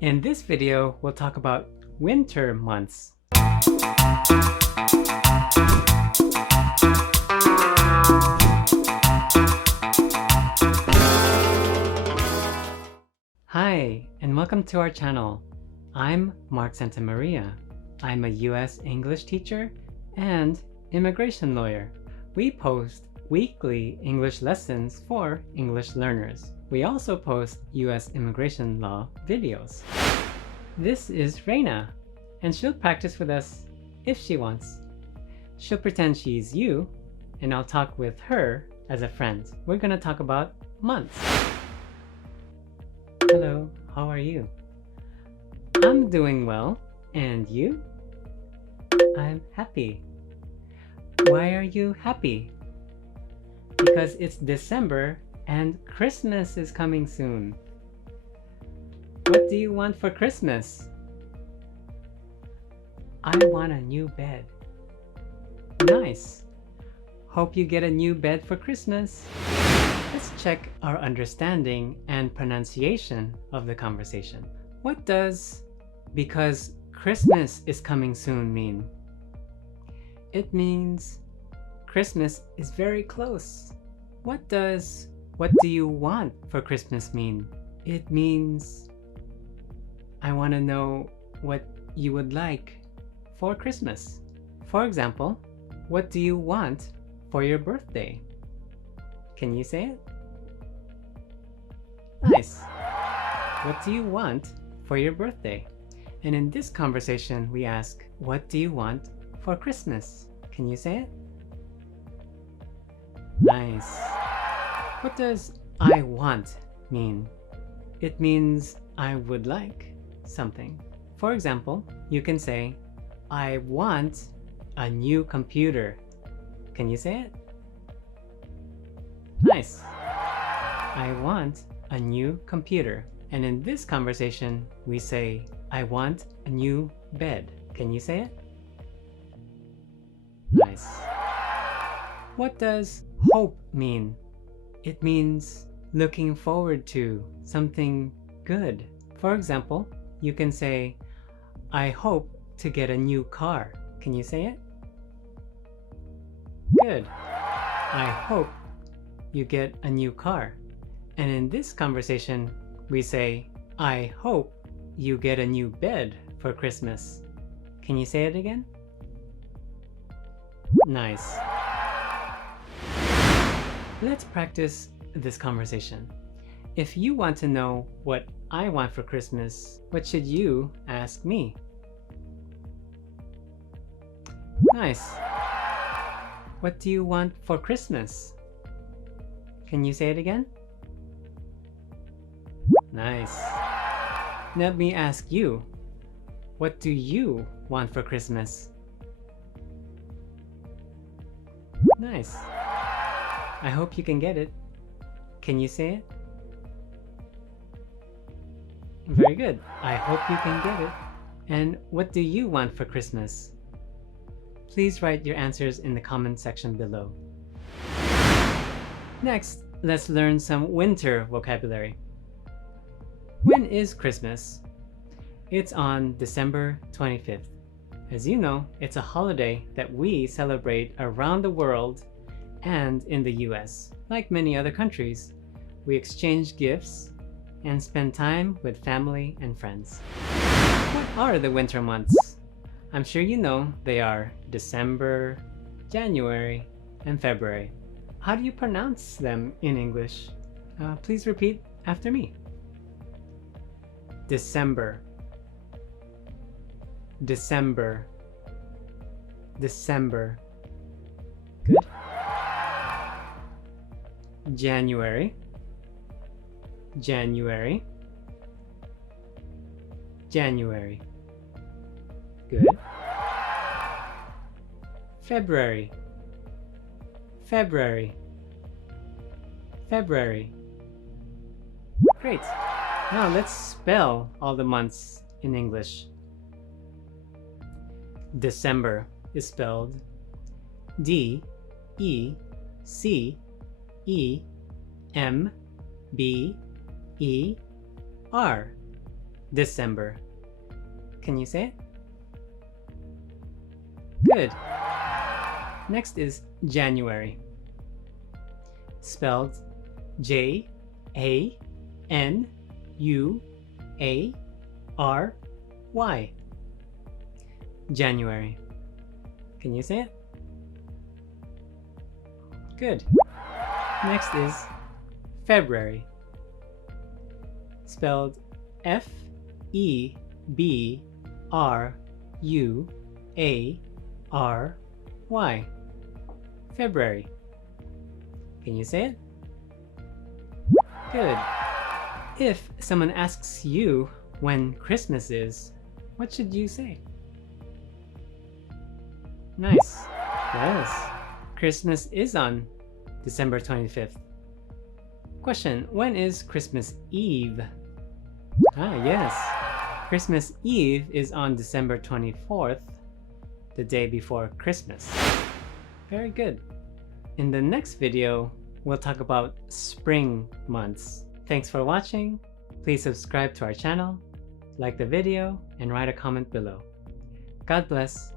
In this video, we'll talk about winter months. Hi, and welcome to our channel. I'm Mark Santamaria. I'm a US English teacher and immigration lawyer. We post weekly English lessons for English learners. We also post US immigration law videos. This is Reina, and she'll practice with us if she wants. She'll pretend she's you, and I'll talk with her as a friend. We're gonna talk about months. Hello, how are you? I'm doing well, and you? I'm happy. Why are you happy? Because it's December and Christmas is coming soon. What do you want for Christmas? I want a new bed. Nice. Hope you get a new bed for Christmas. Let's check our understanding and pronunciation of the conversation. What does "because Christmas is coming soon" mean? It means Christmas is very close. What does "what do you want for Christmas" mean? It means I want to know what you would like for Christmas. For example, what do you want for your birthday? Can you say it? Nice. What do you want for your birthday? And in this conversation, we ask, what do you want for Christmas? Can you say it? Nice. What does "I want" mean? It means I would like something. For example, you can say, I want a new computer. Can you say it? Nice. I want a new computer. And in this conversation, we say, I want a new bed. Can you say it? Nice. What does hope mean? It means looking forward to something good. For example, you can say, I hope to get a new car. Can you say it? Good. I hope you get a new car. And in this conversation, we say, I hope you get a new bed for Christmas. Can you say it again? Nice. Let's practice this conversation. If you want to know what I want for Christmas, what should you ask me? Nice. What do you want for Christmas? Can you say it again? Nice. Let me ask you, what do you want for Christmas? Nice. I hope you can get it. Can you say it? Very good. I hope you can get it. And what do you want for Christmas? Please write your answers in the comment section below. Next, let's learn some winter vocabulary. When is Christmas? It's on December 25th. As you know, it's a holiday that we celebrate around the world and in the US. Like many other countries, we exchange gifts and spend time with family and friends. What are the winter months? I'm sure you know they are December, January, and February. How do you pronounce them in English? Please repeat after me. December, December, December. Good. January, January, January. Good. February, February, February. Great. Now let's spell all the months in English. December is spelled D-E-C-E-M-B-E-R. December. Can you say it? Good. Next is January. Spelled January. January. Can you say it? Good. Next is February. Spelled February. February. Can you say it? Good. If someone asks you when Christmas is, what should you say? Nice. Yes. Christmas is on December 25th. Question, when is Christmas Eve? Yes. Christmas Eve is on December 24th, the day before Christmas. Very good. In the next video, we'll talk about spring months. Thanks for watching. Please subscribe to our channel, like the video, and write a comment below. God bless.